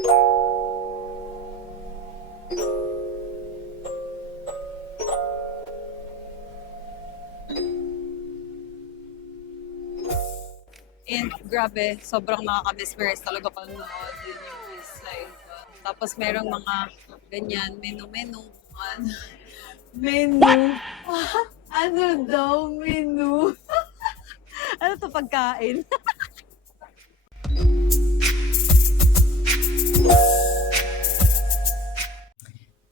And grabe, sobrang nakaka-mesmerize talaga panonood yun yung Miss Saigon. Tapos merong mga ganyan, menu-menu. Menu. Ano daw, menu? Ano to pagkain?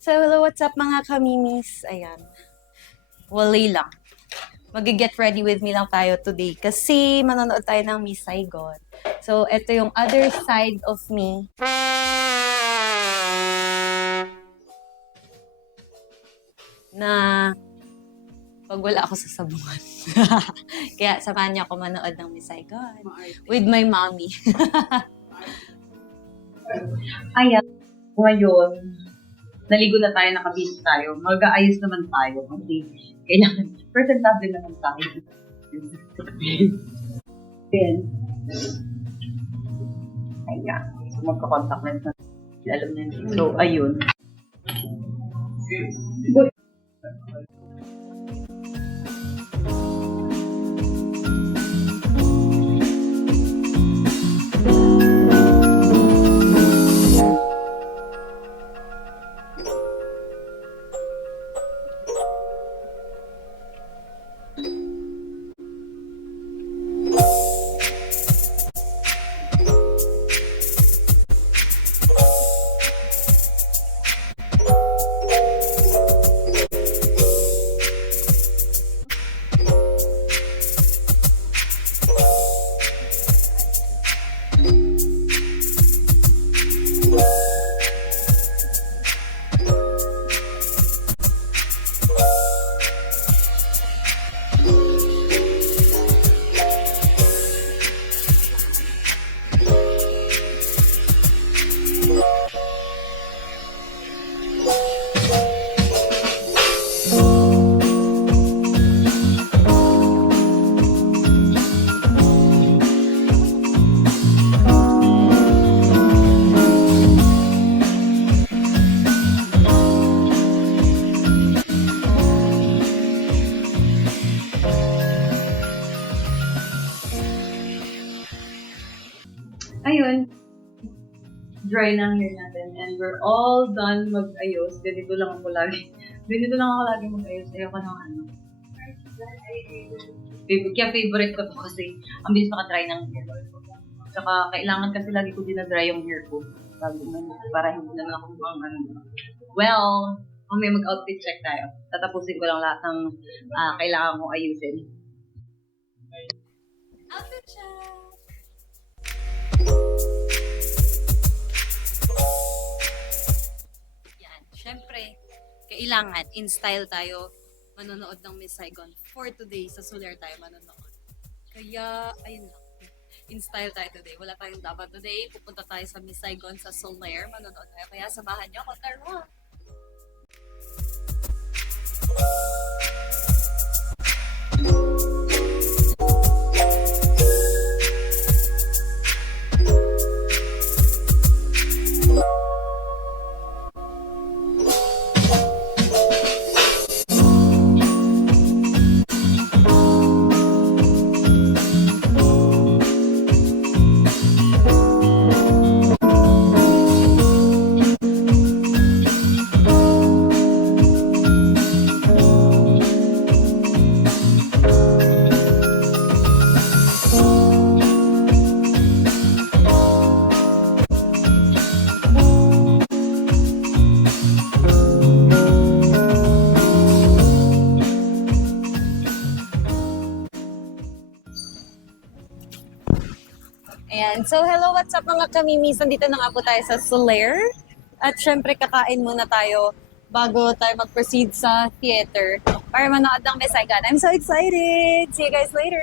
So, hello, what's up mga kamimis? Ayan. Wali lang. Mag-get ready with me lang tayo today kasi manonood tayo ng Miss Saigon. So, ito yung other side of me. Na pag wala ako sa sabungan. Kaya samahan niyo ako manood ng Miss Saigon with my mommy. Ayan, ngayon, naligo na tayo, nakabihis tayo. Mag-aayos naman tayo. Okay, kailangan, presentable naman tayo. Then, ayan. So, magka-contact lens na. Alam na yun. So, ayun. Ayun, dry na ang hair natin and we're all done mag-ayos. Ganito lang ako lagi mag-ayos. Ayoko ng ano. Kaya favorite ko to kasi ang bilis maka-dry ng hair. Saka kailangan kasi lagi ko dinadry yung hair ko. Para hindi naman ako mukhang ano. Well, may mag-outfit check tayo. Tatapusin ko lang lahat ng kailangan kong ayusin. Outfit check! Yan, syempre, kailangan in style tayo manonood ng Miss Saigon. For today, sa Soler tayo manonood. Kaya, ayun lang. In style tayo today. Wala tayong dapat today. Pupunta tayo sa Miss Saigon sa Soler. Manonood tayo. Kaya samahan niyo ako. Tara! Ayan. So, hello, what's up mga kamimis? Nandito na nga po tayo sa Soler. At syempre, kakain muna tayo bago tayo mag-proceed sa theater para manood ng Miss Saigon. I'm so excited! See you guys later!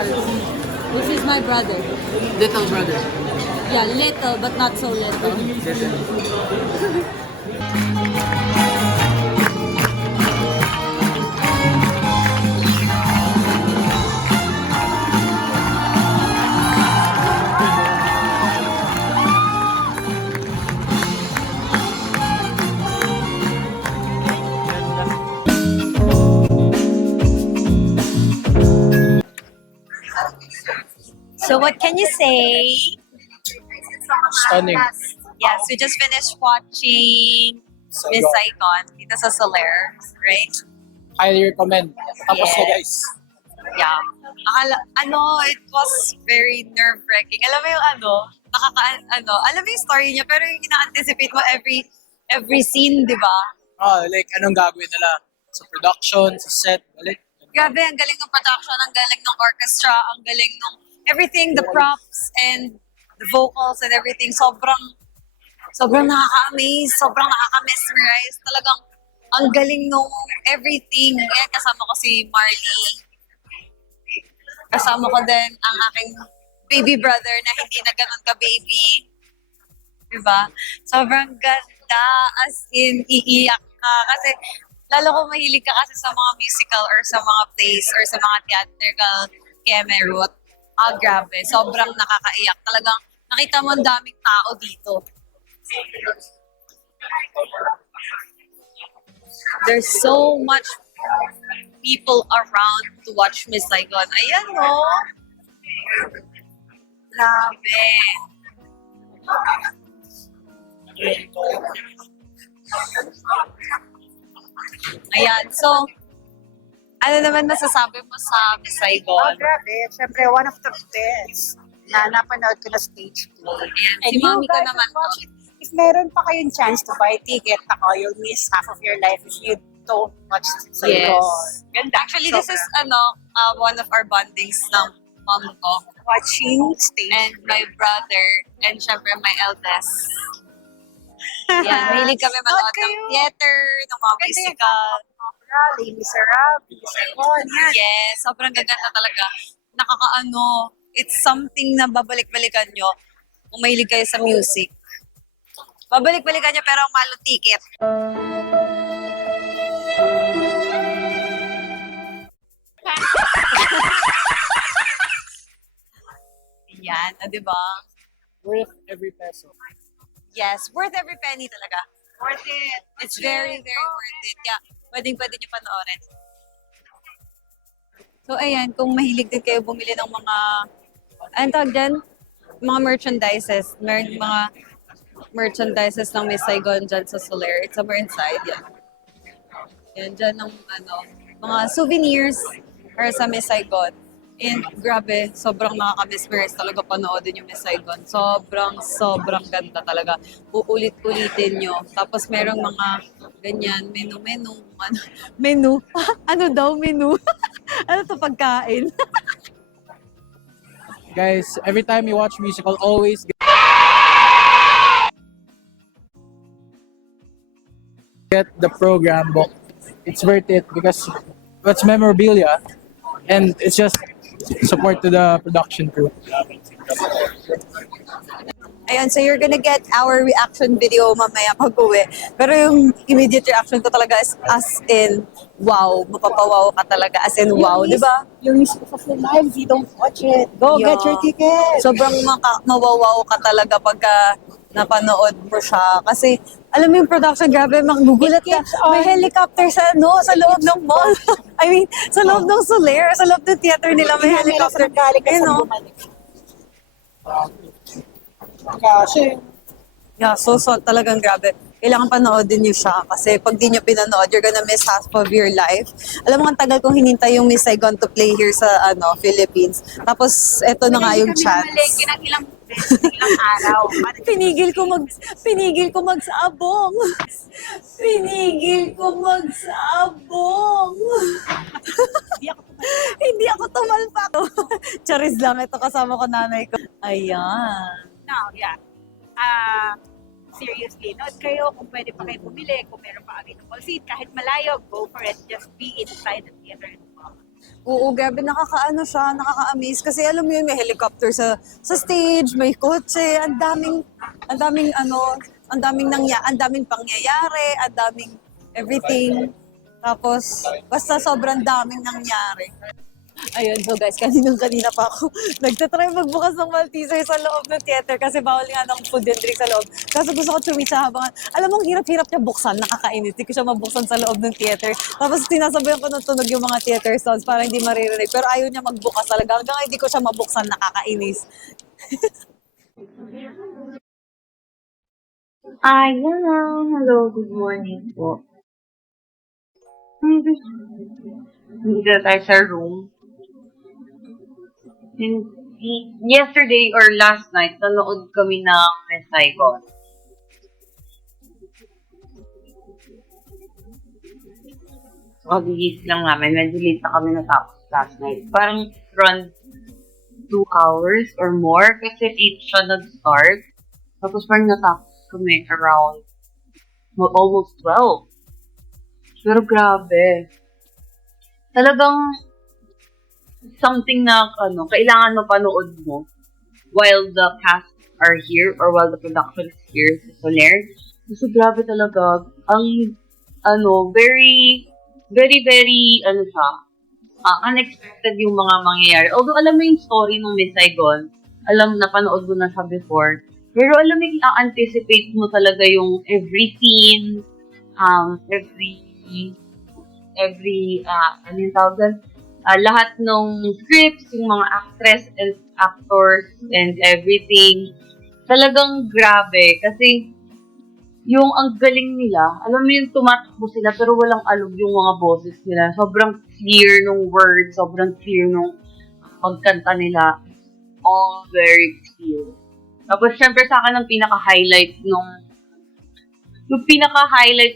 Charles. This is my brother. Little brother. Yeah, little but not so little. So what can you say? Stunning. Yes, we just finished watching Miss Saigon dito sa Soler, right? Highly recommend. Tapos Yes. na guys. Yeah. It was very nerve-wracking. Alam mo yung alam mo yung story niya, pero yung ina-anticipate mo every scene, di ba? Like anong gagawin nila sa production, sa set, balik. Grabe, ang galing ng production, ang galing ng orchestra, ang galing ng everything, the props and the vocals and everything. Sobrang nakaka-amaze, sobrang nakaka-mesmerize. Talagang ang galing nung everything. Ayan, kasama ko si Marley. Kasama ko din ang aking baby brother na hindi na ganun ka-baby. Diba? Sobrang ganda. As in, iiyak ka. Kasi, lalo kung mahilig ka kasi sa mga musical or sa mga plays or sa mga theatrical kemerut. Grabe. Sobrang nakakaiyak. Talagang nakita mo ang daming tao dito. There's so much people around to watch Miss Saigon. Ayan, no? Grabe. Ayan, so, ano naman masasabi mo sa Miss Saigon? Grabe. Siyempre, one of the best na napanood ko na stage play. Ayan, si And you Mami ko guys naman. should watch it. If meron pa kayong chance to buy ticket, you'll miss half of your life if you don't watch Saigon. Yes. Actually, this is one of our bondings ng mom ko. Watching stage And my brother, and syempre my eldest. Yan, mahilig kami manood ng theater, ng mga musical. Les Miserables, Saigon, yan. Yes, sobrang gaganda talaga. Nakakaano, it's something na babalik-balikan nyo kung mahilig kayo sa music. Babalik-balikan nyo pero ang malo ticket. Yan, di ba? Worth every peso. Yes, worth every penny talaga. Worth it. It's very, very worth it. Yeah, pwede nyo panoorin. So, ayan, kung mahilig din kayo bumili ng mga, anong tawag dyan? Mga merchandises. Meron mga merchandises ng Miss Saigon dyan sa Soler. It's somewhere inside, yan. Yan, dyan ng, mga souvenirs para sa Miss Saigon. And grabe, sobrang nakaka-mesmerize talaga panoodin yung Miss Saigon. Sobrang ganda talaga. Uulit-ulitin nyo. Tapos merong mga ganyan, menu. Ano daw, menu? Ano to pagkain? Guys, every time you watch musical, always get the program book. It's worth it because it's memorabilia and it's just support to the production crew. Ayun, so you're gonna get our reaction video mamaya pag-uwi. Pero yung immediate reaction ko talaga is as in, wow, mapapawaw ka talaga. As in, wow, di ba? Yung miss of your life, if you don't watch it, go Yeah. get your ticket. Sobrang mawawaw ka talaga pagka napanood mo siya. Kasi, alam mo yung production, grabe, magugulat ka. May helicopter sa loob ng mall. I mean, sa loob ng Soler, sa loob ng theater nila, may helicopter. Ayun, no? Kasi, Yeah, so talagang grabe. Kailangan panoodin niyo siya kasi pag di niyo pinanood, you're gonna miss half of your life. Alam mo, ang tagal kong hinintay yung Miss Saigon to play here sa Philippines. Tapos, eto na nga yung chance. Ilang araw. Pinigil ko magsabong. Pinigil ko magsabong. Hindi ako tumalpak. Charis lang, ito kasama ko nanay ko. Ayan. Now, yeah. Seriously, nood kayo kung pwede pa kayo bumili, kung meron pa available seat, kahit malayo, go for it. Just be inside the theater and walk. Oo, grabe, nakakaano siya, nakaka-amaze. Kasi alam mo yun, may helicopter sa stage, may kotse, ang daming pangyayari, ang daming everything. Tapos, basta sobrang daming nangyari. Ayun, so guys, kanina pa ako nagtatry magbukas ng Malteser sa loob ng theater kasi bawal nga ng food and drink sa loob. Kaso gusto ko tumisa habang, alam mo, ang hirap-hirap niya buksan, nakakainis. Hindi ko siya mabuksan sa loob ng theater. Tapos sinasabayan ko ng tunog yung mga theater sounds para hindi maririnig. Pero ayaw niya magbukas talaga. Hanggang hindi ko siya mabuksan, nakakainis. Ayan! Hello, good morning po. Hindi na tayo sa room. Yesterday or last night, nanood kami ng Miss Saigon. So, kagigising lang namin. Medyo late na kami natapos last night. Parang around 2 hours or more kasi 8 siya nag-start. Tapos parang natapos kami around almost 12. Pero grabe. Talagang something na kailangan mapanood mo while the cast are here or while the production is here sa Soler. Kasi grabe talaga. Ang very, very, very, unexpected yung mga mangyayari. Although alam mo yung story ng Miss Saigon, napanood mo na siya before, pero alam mo yung anticipate mo talaga yung every scene, ano yung tawag doon? Lahat ng scripts, yung mga actress and actors and everything. Talagang grabe. Kasi yung ang galing nila, alam mo yung tumatakbo sila pero walang alog yung mga boses nila. Sobrang clear nung words, sobrang clear nung pagkanta nila. All very clear. Tapos syempre sa akin ang pinaka-highlight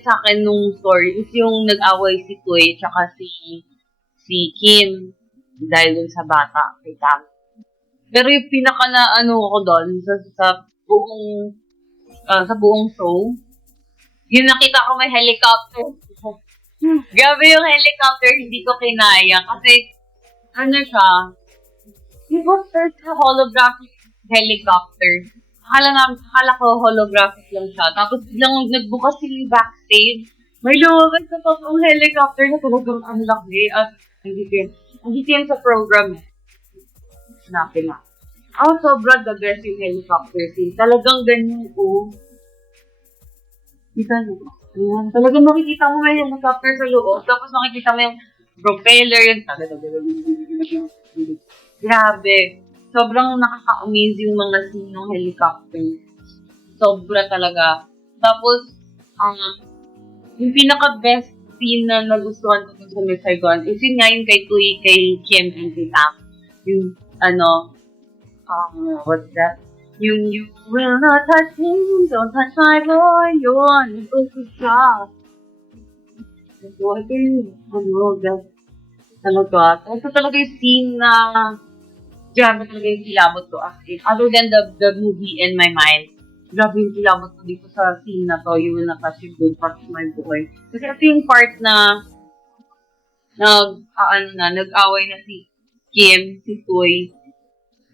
sa akin nung story is yung nag-away si Toy tsaka si Kim dahil dun sa bata kay Tam. Pero yung pinaka na ko doon sa buong show, yung nakita ko may helicopter. Grabe yung helicopter, hindi ko kinaya kasi siya, it was first a holographic helicopter. Akala ko holographic lang siya. Tapos biglang nagbukas yung backstage. May lumabas na totoong helicopter na talagang ang laki at hindi yan sa program. Hanapin na. Sobra the best yung helicopter scene. Talagang ganyan Kita mo. Ayan. Talagang makikita mo may helicopter sa loob. Tapos makikita mo yung propeller. Grabe. Sobrang nakaka-amaze yung mga scene ng helicopter. Sobra talaga. Tapos, yung pinaka-best scene na nagustuhan ko sa Miss Saigon is yun nga yung kay Tui, kay Kim, and kay Tam. Yung, what's that? Yung, you will not touch me, don't touch my boy, yun. Ito siya. Ito talaga yung scene na grabe talaga yung kilabot ko. Other than the movie in my mind, grabe yung kilabot ko dito sa scene na to, you will not touch your good part of my boy. Kasi ito yung part na nag-away na si Kim, si Toy.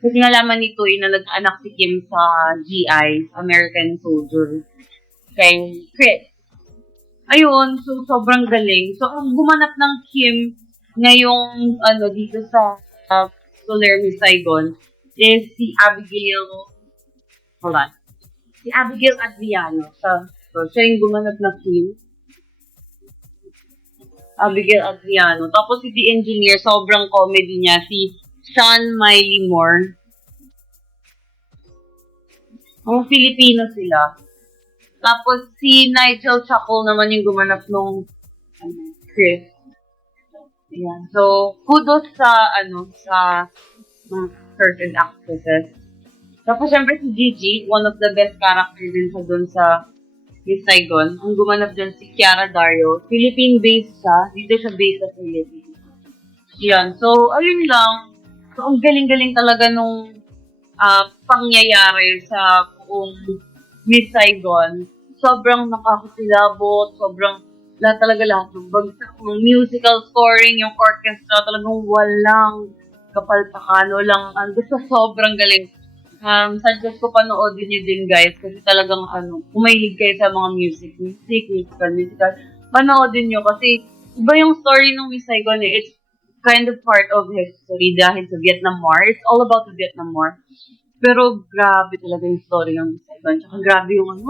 Kasi nalaman ni Toy na nag-anak si Kim sa GI, American Soldier, kay Chris. Ayun, so sobrang galing. So, ang gumanap ng Kim ngayong dito sa Soler Miss Saigon is si Abigail Adriano. So, siya yung gumanap ng Kim. Abigail Adriano. Tapos si The Engineer, sobrang comedy niya, si Sean Miley Moore. Mga Filipino sila. Tapos si Nigel Chacol naman yung gumanap nung Chris. Ayan. So, kudos sa mga actors and actresses. Tapos syempre si Gigi, one of the best characters din sa doon sa Miss Saigon. Ang gumanap dyan si Kiara Dario. Philippine-based siya. Dito siya based sa Philippines. Yan. So, ayun lang. So, ang galing-galing talaga nung pangyayari sa buong Miss Saigon. Sobrang nakakakilabot, sobrang lahat ng bagsak, ng musical scoring, yung orchestra, talagang walang kapalpakan, basta sobrang galing. Suggest ko panoodin niyo din guys, kasi talagang kung mahilig kayo sa mga musical, panoodin niyo kasi iba yung story ng Miss Saigon eh. It's kind of part of history dahil sa Vietnam War. It's all about the Vietnam War. Pero grabe talaga yung story ng Miss Saigon. Tsaka grabe yung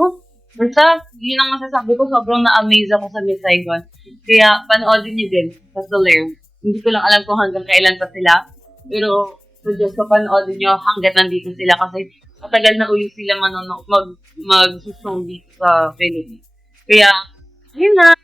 basta, yun ang masasabi ko, sobrang na-amaze ako sa Miss Saigon. Kaya panoodin niyo din sa Soler. Hindi ko lang alam kung hanggang kailan pa sila. Pero suggest ko panoodin nyo hanggat nandito sila kasi matagal na uli sila mag-susong dito sa Philippines. Kaya, yun na.